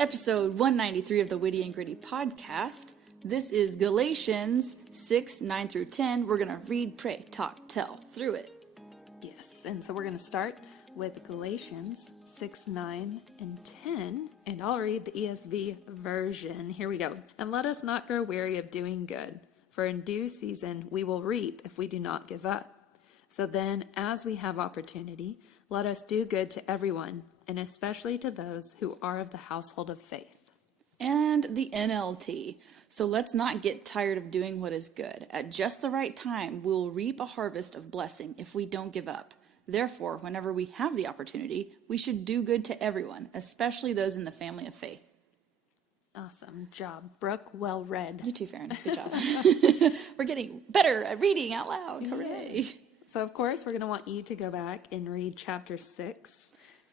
episode 193 of the Witty and Gritty podcast. This is Galatians 6, 9 through 10. We're going to read, pray, talk, tell through it. Yes, and so we're going to start with Galatians 6, 9, and 10. And I'll read the ESV version. Here we go. And let us not grow weary of doing good, for in due season we will reap if we do not give up. So then, as we have opportunity, let us do good to everyone, and especially to those who are of the household of faith. And the NLT. So let's not get tired of doing what is good. At just the right time, we'll reap a harvest of blessing if we don't give up. Therefore, whenever we have the opportunity, we should do good to everyone, especially those in the family of faith. Awesome job, Brooke. Well read. You too, Faren. Good job. We're getting better at reading out loud. Hooray. Yes. So, of course, we're going to want you to go back and read chapter 6.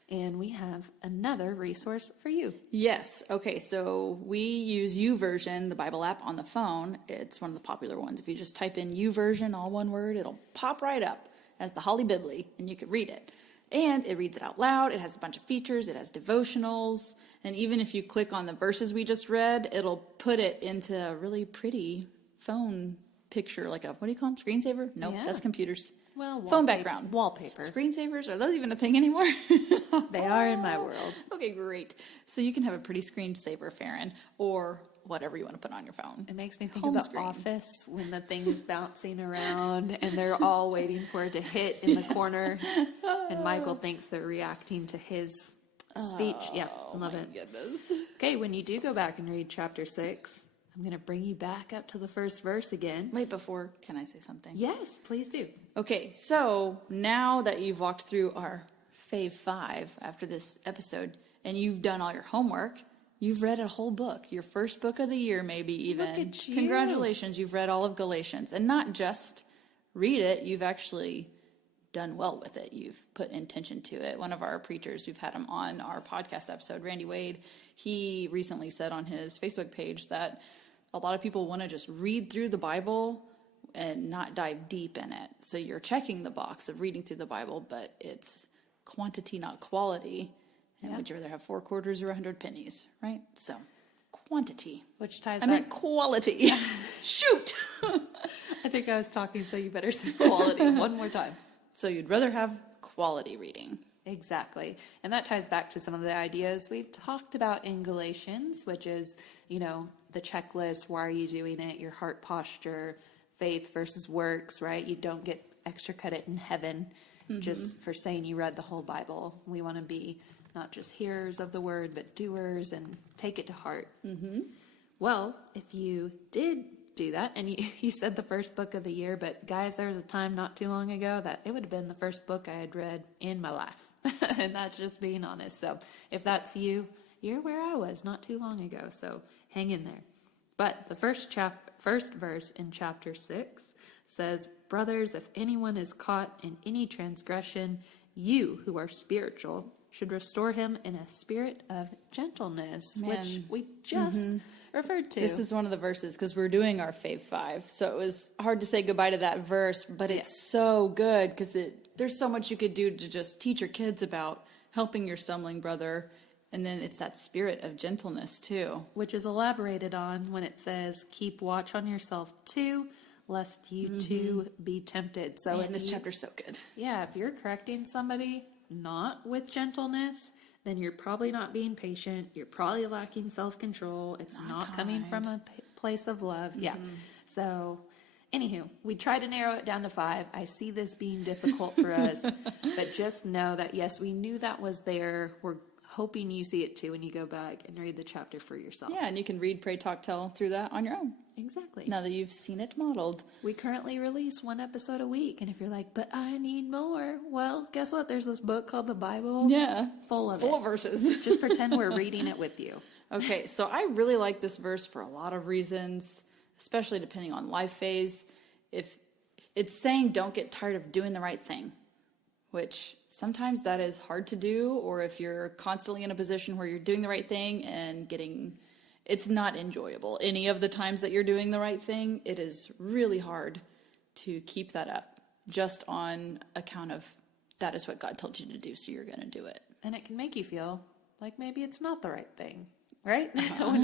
And we have another resource for you. Yes. Okay, so we use YouVersion, the Bible app, on the phone. It's one of the popular ones. If you just type in YouVersion, all one word, it'll pop right up as the Holly Bibli, and you can read it. And it reads it out loud. It has a bunch of features. It has devotionals. And even if you click on the verses we just read, it'll put it into a really pretty phone picture, like a, what do you call them, screensaver? Nope, that's computers. Well, phone background. Wallpaper. Screensavers, are those even a thing anymore? They are in my world. Okay, great. So you can have a pretty screensaver, Faren, or whatever you want to put on your phone. It makes me think Home of The screen. Office when the thing is bouncing around and they're all waiting for it to hit in the corner. And Michael thinks they're reacting to his speech. Yeah, love it. Goodness. Okay, when you do go back and read chapter 6, I'm going to bring you back up to the first verse again. Wait, before, can I say something? Yes, please do. Okay, so now that you've walked through our Fave 5 after this episode, and you've done all your homework, you've read a whole book, your first book of the year maybe even. Look at you. Congratulations, you've read all of Galatians. And not just read it, you've actually done well with it. You've put intention to it. One of our preachers, we've had him on our podcast episode, Randy Wade, he recently said on his Facebook page that a lot of people want to just read through the Bible and not dive deep in it. So you're checking the box of reading through the Bible, but it's quantity, not quality. And would you rather have 4 quarters or 100 pennies, right? So quantity. Which ties I back. meant quality. Shoot! I think I was talking, so you better say quality one more time. So you'd rather have quality reading. Exactly. And that ties back to some of the ideas we've talked about in Galatians, which is, the checklist, why are you doing it, your heart posture, faith versus works, right? You don't get extra credit in heaven just for saying you read the whole Bible. We want to be not just hearers of the word, but doers and take it to heart. Mm-hmm. Well, if you did do that, and you said the first book of the year, but guys, there was a time not too long ago that it would have been the first book I had read in my life. And that's just being honest. So if that's you, you're where I was not too long ago. So hang in there. But the first verse in chapter 6 says, brothers, if anyone is caught in any transgression, you who are spiritual should restore him in a spirit of gentleness, which we just referred to. This is one of the verses because we're doing our Fave 5. So it was hard to say goodbye to that verse, but it's so good because there's so much you could do to just teach your kids about helping your stumbling brother. And then it's that spirit of gentleness too. Which is elaborated on when it says, keep watch on yourself too, lest you too be tempted. So in this chapter's so good. Yeah, if you're correcting somebody not with gentleness, then you're probably not being patient. You're probably lacking self-control. It's not coming from a place of love. Yeah. So, anywho, we try to narrow it down to 5. I see this being difficult for us, but just know that, yes, we knew that was there. We're hoping you see it too when you go back and read the chapter for yourself. Yeah, and you can read, pray, talk, tell through that on your own. Exactly. Now that you've seen it modeled. We currently release 1 episode a week, and if you're like, but I need more, well, guess what? There's this book called the Bible. Yeah. It's full of verses. Just pretend we're reading it with you. Okay, so I really like this verse for a lot of reasons, especially depending on life phase. If it's saying don't get tired of doing the right thing, which sometimes that is hard to do, or if you're constantly in a position where you're doing the right thing and it's not enjoyable. Any of the times that you're doing the right thing, it is really hard to keep that up just on account of that is what God told you to do, so you're going to do it. And it can make you feel like maybe it's not the right thing, right? when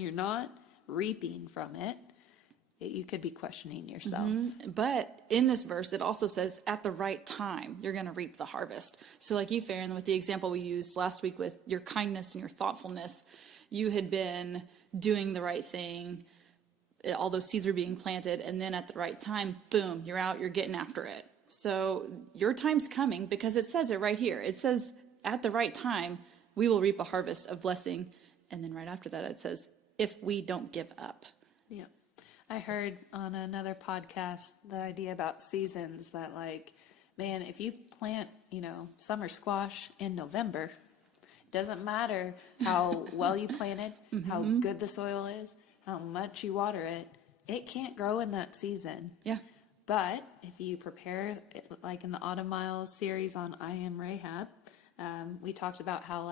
you're not reaping from it, you could be questioning yourself. But in this verse, it also says at the right time, you're going to reap the harvest. So like you, Faren, with the example we used last week with your kindness and your thoughtfulness, you had been doing the right thing. All those seeds were being planted. And then at the right time, boom, you're out, you're getting after it. So your time's coming because it says it right here. It says at the right time, we will reap a harvest of blessing. And then right after that, it says, if we don't give up. Yeah. I heard on another podcast the idea about seasons that, like, man, if you plant, summer squash in November, it doesn't matter how well you planted, how good the soil is, how much you water it, it can't grow in that season. Yeah. But if you prepare, like in the Autumn Miles series on I Am Rahab, we talked about how,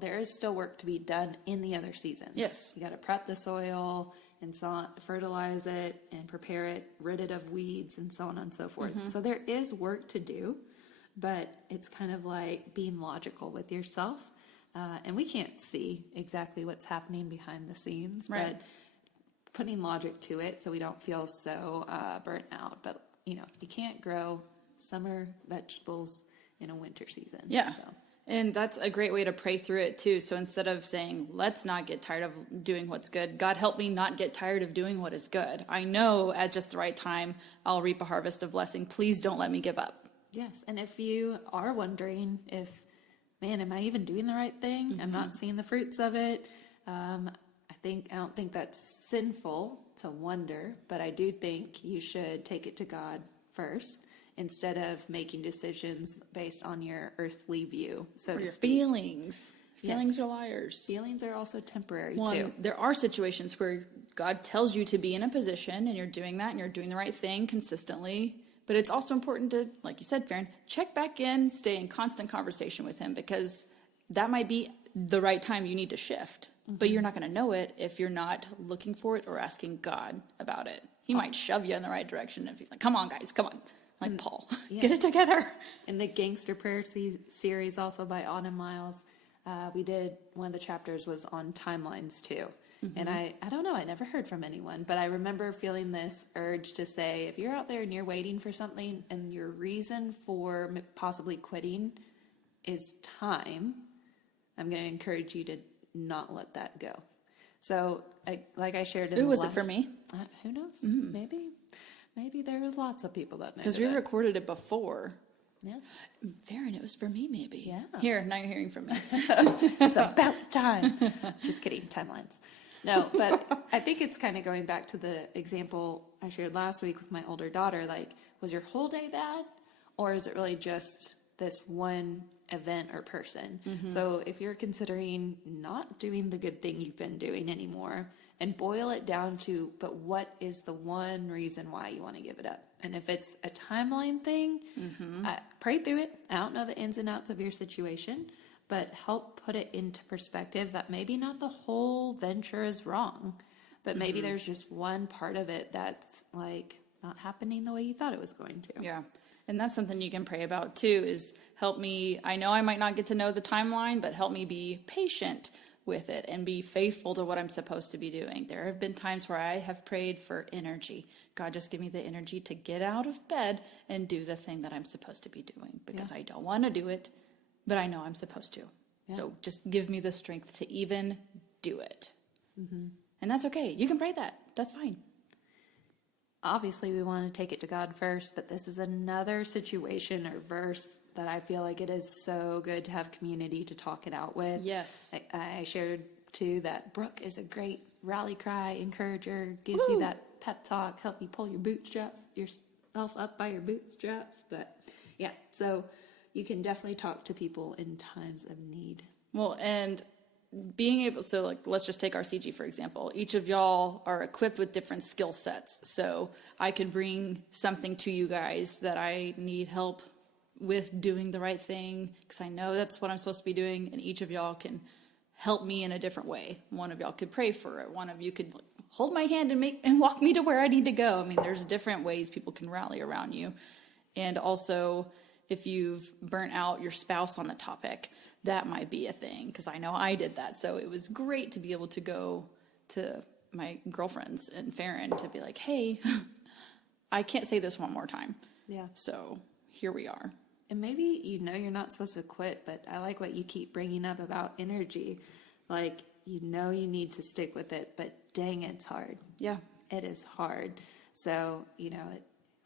there is still work to be done in the other seasons. Yes. You got to prep the soil and so on, fertilize it and prepare it, rid it of weeds and so on and so forth. So there is work to do, but it's kind of like being logical with yourself. And we can't see exactly what's happening behind the scenes, right. But putting logic to it so we don't feel so burnt out. But, you can't grow summer vegetables in a winter season. Yeah. So. And that's a great way to pray through it too. So instead of saying, let's not get tired of doing what's good, God help me not get tired of doing what is good. I know at just the right time, I'll reap a harvest of blessing. Please don't let me give up. Yes. And if you are wondering am I even doing the right thing? I'm not seeing the fruits of it. I don't think that's sinful to wonder, but I do think you should take it to God first, instead of making decisions based on your earthly view, so to speak. Feelings. Feelings are liars. Feelings are also temporary, too. There are situations where God tells you to be in a position, and you're doing that, and you're doing the right thing consistently. But it's also important to, like you said, Faren, check back in, stay in constant conversation with him, because that might be the right time you need to shift. But you're not going to know it if you're not looking for it or asking God about it. He might shove you in the right direction if he's like, come on, guys, come on. Like Paul, get it together. In the Gangster prayer series, also by Autumn Miles, we did, one of the chapters was on timelines too. And I don't know, I never heard from anyone, but I remember feeling this urge to say, if you're out there and you're waiting for something and your reason for possibly quitting is time, I'm going to encourage you to not let that go. So, like I shared in was it for me? Who knows? Maybe there was lots of people that because we recorded it before. Yeah. Faren, it was for me, maybe. Yeah. Here, now you're hearing from me. It's about time. Just kidding, timelines. No, but I think it's kind of going back to the example I shared last week with my older daughter. Like, was your whole day bad? Or is it really just this one event or person? So if you're considering not doing the good thing you've been doing anymore, and boil it down to, but what is the one reason why you want to give it up? And if it's a timeline thing, pray through it. I don't know the ins and outs of your situation, but help put it into perspective that maybe not the whole venture is wrong, but maybe there's just one part of it that's like not happening the way you thought it was going to. Yeah. And that's something you can pray about too, is help me. I know I might not get to know the timeline, but help me be patient with it and be faithful to what I'm supposed to be doing. There have been times where I have prayed for energy. God, just give me the energy to get out of bed and do the thing that I'm supposed to be doing, because I don't want to do it, but I know I'm supposed to. Yeah. So just give me the strength to even do it. And that's okay. You can pray that. That's fine. Obviously, we want to take it to God first, but this is another situation or verse that I feel like it is so good to have community to talk it out with. Yes. I shared, too, that Brooke is a great rally cry encourager, gives you that pep talk, help you pull yourself up by your bootstraps. But, yeah, so you can definitely talk to people in times of need. Well, and being able, so like, let's just take our CG, for example. Each of y'all are equipped with different skill sets. So I could bring something to you guys that I need help with doing the right thing, because I know that's what I'm supposed to be doing. And each of y'all can help me in a different way. One of y'all could pray for it. One of you could hold my hand and walk me to where I need to go. I mean, there's different ways people can rally around you. And also if you've burnt out your spouse on the topic, that might be a thing, because I know I did that. So it was great to be able to go to my girlfriends and Faren to be like, hey, I can't say this one more time. Yeah. So here we are. And maybe you're not supposed to quit, but I like what you keep bringing up about energy. Like, you need to stick with it, but dang, it's hard. Yeah. It is hard. So,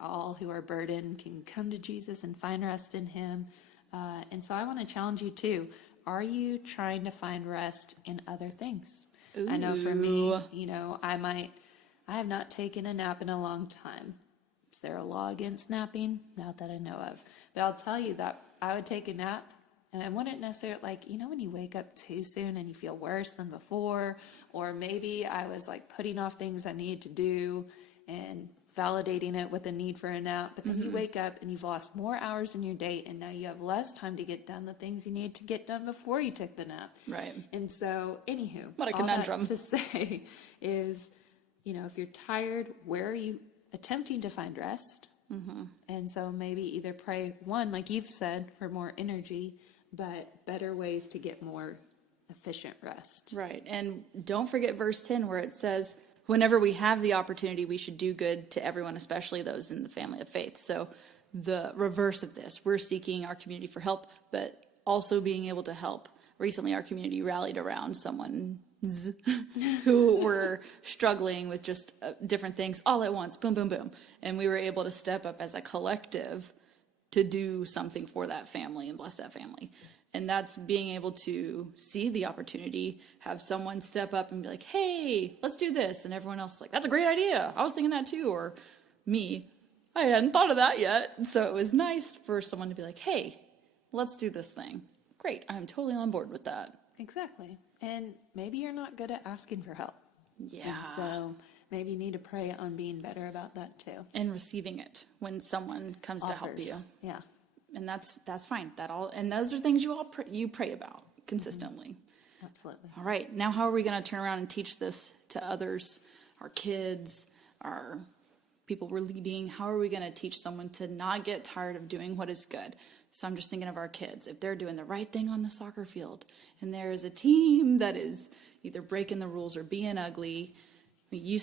all who are burdened can come to Jesus and find rest in him. And so I want to challenge you too. Are you trying to find rest in other things? Ooh. I know for me, I have not taken a nap in a long time. Is there a law against napping? Not that I know of. But I'll tell you that I would take a nap, and I wouldn't necessarily, when you wake up too soon and you feel worse than before, or maybe I was putting off things I needed to do and validating it with a need for a nap, but then you wake up and you've lost more hours in your day, and now you have less time to get done the things you need to get done before you took the nap. Right. And so, anywho, what a conundrum. All that to say is, if you're tired, where are you attempting to find rest? Mm-hmm. And so maybe either pray, one, like you've said, for more energy, but better ways to get more efficient rest. Right. And don't forget verse 10 where it says, whenever we have the opportunity, we should do good to everyone, especially those in the family of faith. So the reverse of this, we're seeking our community for help, but also being able to help. Recently, our community rallied around someone who were struggling with just different things all at once, boom, boom, boom. And we were able to step up as a collective to do something for that family and bless that family. And that's being able to see the opportunity, have someone step up and be like, hey, let's do this. And everyone else is like, that's a great idea. I was thinking that too. Or me, I hadn't thought of that yet. So it was nice for someone to be like, hey, let's do this thing. Great. I'm totally on board with that. Exactly. And maybe you're not good at asking for help. Yeah. And so maybe you need to pray on being better about that too. And receiving it when someone comes to help you. Yeah. And that's fine. And those are things you pray about consistently. Mm-hmm. Absolutely. All right. Now, how are we going to turn around and teach this to others, our kids, our people we're leading? How are we going to teach someone to not get tired of doing what is good? So I'm just thinking of our kids. If they're doing the right thing on the soccer field and there is a team that is either breaking the rules or being ugly, you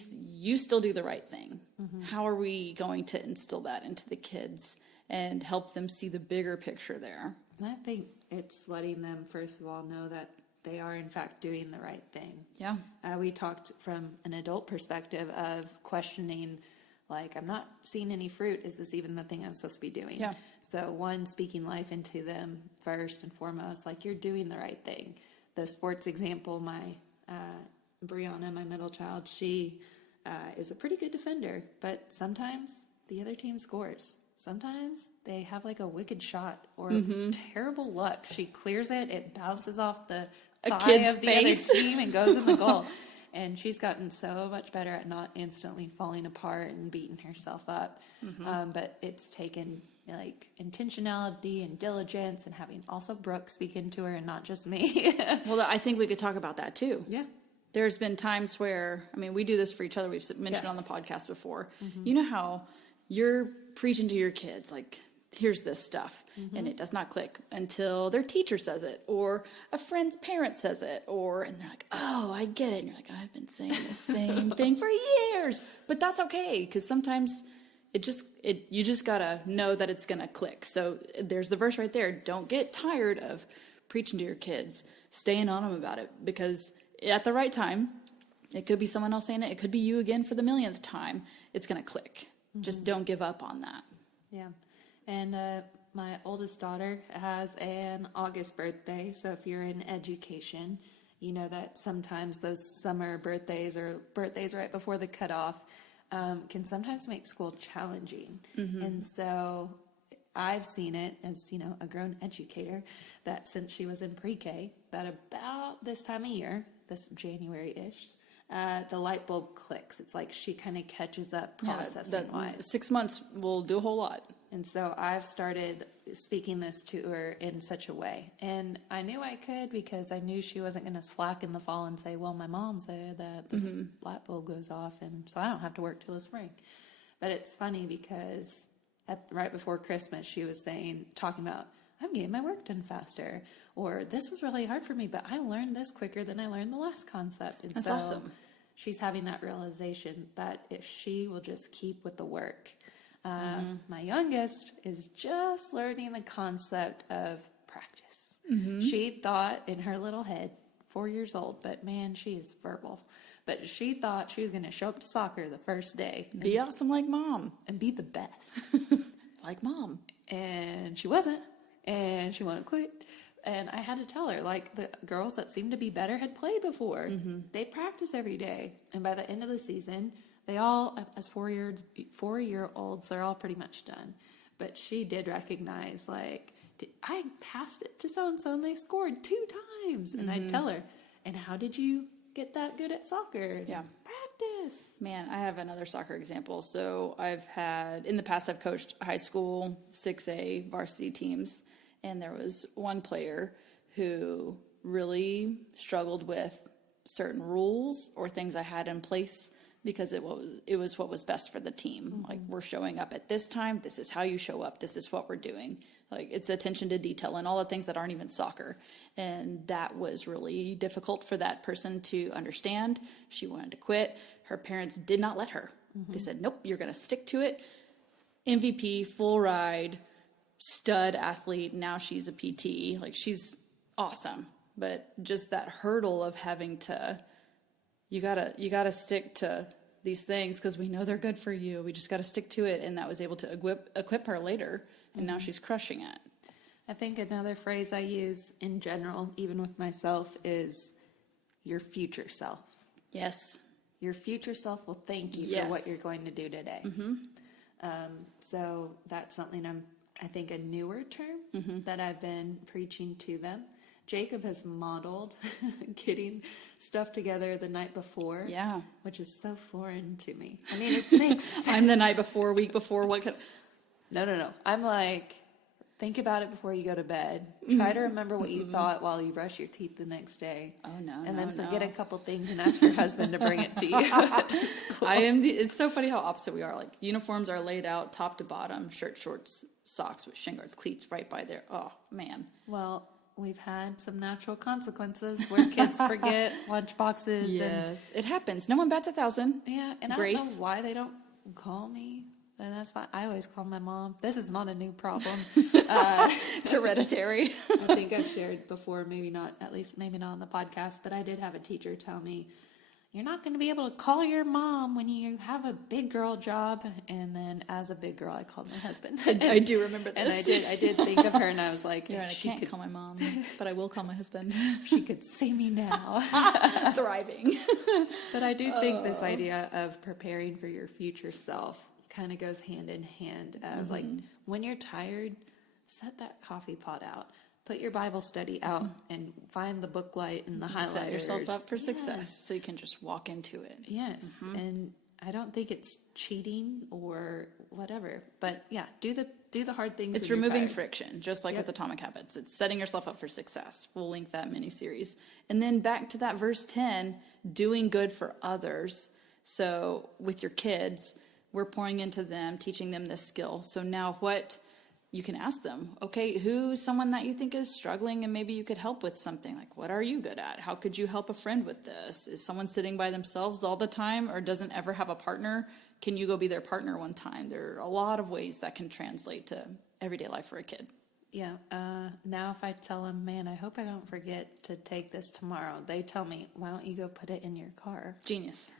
still do the right thing. Mm-hmm. How are we going to instill that into the kids and help them see the bigger picture there? And I think it's letting them, first of all, know that they are, in fact, doing the right thing. Yeah. We talked from an adult perspective of questioning, I'm not seeing any fruit. Is this even the thing I'm supposed to be doing? Yeah. So, one, speaking life into them first and foremost, you're doing the right thing. The sports example, my Brianna, my middle child, she is a pretty good defender, but sometimes the other team scores. Sometimes they have a wicked shot or terrible luck. She clears it, it bounces off the thigh of the other team and goes in the goal. And she's gotten so much better at not instantly falling apart and beating herself up. Mm-hmm. But it's taken intentionality and diligence and having also Brooke speak into her and not just me. Well, I think we could talk about that too. Yeah. There's been times where, we do this for each other. We've mentioned on the podcast before. Mm-hmm. You know how you're preaching to your kids, here's this stuff, and it does not click until their teacher says it, or a friend's parent says it, and they're like, oh, I get it. And you're like, I've been saying the same thing for years, but that's okay, because sometimes you just gotta know that it's gonna click. So there's the verse right there. Don't get tired of preaching to your kids, staying on them about it, because at the right time, it could be someone else saying it, it could be you again for the millionth time, it's gonna click. Just don't give up on that. Yeah. And my oldest daughter has an August birthday, so if you're in education, you know that sometimes those summer birthdays or birthdays right before the cutoff can sometimes make school challenging. Mm-hmm. And so I've seen it as, a grown educator, that since she was in pre-K, that about this time of year, this January-ish, the light bulb clicks. It's she kind of catches up processing-wise. 6 months will do a whole lot. And so I've started speaking this to her in such a way. And I knew I could because I knew she wasn't going to slack in the fall and say, well, my mom said that this light bulb goes off, and so I don't have to work till the spring. But it's funny because right before Christmas, she was talking about, I'm getting my work done faster, or this was really hard for me, but I learned this quicker than I learned the last concept. And That's so awesome. she's having that realization that if she will just keep with the work. My youngest is just learning the concept of practice. She thought in her little head, 4 years old, but man, she is verbal. But she thought she was going to show up to soccer the first day. Be awesome like mom. And be the best. Like mom. And she wasn't. And she wanted to quit. And I had to tell her, like, the girls that seemed to be better had played before. They practice every day. And by the end of the season, they all, as 4-year-olds, they're all pretty much done. But she did recognize, like, I passed it to so-and-so and they scored 2 times. And I'd tell her, and how did you get that good at soccer? Yeah. Practice. Man, I have another soccer example. So in the past, I've coached high school 6A varsity teams. And there was one player who really struggled with certain rules or things I had in place because it was what was best for the team. Like, we're showing up at this time. This is how you show up. This is what we're doing. Like, it's attention to detail and all the things that aren't even soccer. And that was really difficult for that person to understand. She wanted to quit. Her parents did not let her. They said, nope, you're going to stick to it. MVP, full ride, stud athlete. Now she's a PT. Like, she's awesome. But just that hurdle of having to, you gotta stick to these things because we know they're good for you. We just got to stick to it. And that was able to equip her later. And now she's crushing it. I think another phrase I use in general, even with myself, is your future self. Yes. Your future self will thank you Yes. for what you're going to do today. So that's something I think a newer term that I've been preaching to them. Jacob has modeled getting stuff together the night before. Yeah. Which is so foreign to me. I mean, it makes sense. I'm the night before, week before. What could... No. I'm like, think about it before you go to bed. Try to remember what you thought while you brush your teeth the next day. Oh, no, And then forget no. a couple things and ask your husband to bring it to you. It's so funny how opposite we are. Like, uniforms are laid out top to bottom, shirt, shorts, socks with shin guards, cleats right by there. Oh, man. Well, we've had some natural consequences where kids forget lunch boxes. Yes. It happens. No one bats 1,000. Yeah, and Grace. I don't know why they don't call me. And that's fine. I always call my mom. This is not a new problem. It's hereditary. I think I've shared before, maybe not on the podcast, but I did have a teacher tell me, you're not going to be able to call your mom when you have a big girl job. And then as a big girl, I called my husband. I do remember this. And I did think of her, and I was like, Yeah, I she can't could call my mom, but I will call my husband. she could see me now. Thriving. But I do think this idea of preparing for your future self kind of goes hand in hand of like, when you're tired, set that coffee pot out, put your Bible study out, and find the book light and the highlighters. Set yourself up for success Yes. so you can just walk into it. Yes, and I don't think it's cheating or whatever, but yeah, do the hard things. It's when you're removing tired. friction, just like with Atomic Habits. It's setting yourself up for success. We'll link that mini-series. And then back to that verse 10, doing good for others. So with your kids, we're pouring into them, teaching them this skill. So now what you can ask them, okay, who's someone that you think is struggling and maybe you could help with something? Like, what are you good at? How could you help a friend with this? Is someone sitting by themselves all the time or doesn't ever have a partner? Can you go be their partner one time? There are a lot of ways that can translate to everyday life for a kid. Yeah. Now if I tell them, man, I hope I don't forget to take this tomorrow, they tell me, why don't you go put it in your car? Genius.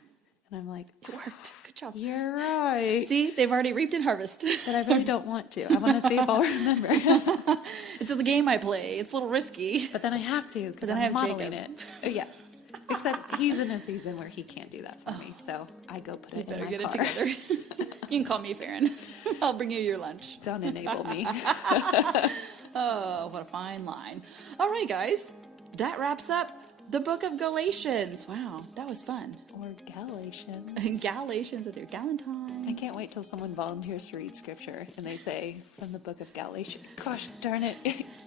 And I'm like, It worked. Good job. you're right. See, they've already reaped and harvested. But I really don't want to. I want to see if I'll remember. It's the game I play. It's a little risky. But then I have to because then I'm I have modeling Jacob. it. Yeah. Except he's in a season where he can't do that for me, so I go put it in Better my get car. it together. You can call me Faren. I'll bring you your lunch. Don't enable me. Oh, what a fine line. All right, guys. That wraps up the book of Galatians. Wow, that was fun. Or Galatians. Galatians with your Galentine. I can't wait till someone volunteers to read scripture and they say from the book of Galatians. Gosh darn it.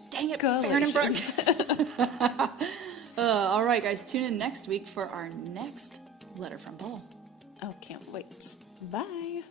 Dang it, Faren and Galatians. Brooke. All right, guys. Tune in next week for our next letter from Paul. Oh, can't wait. Bye.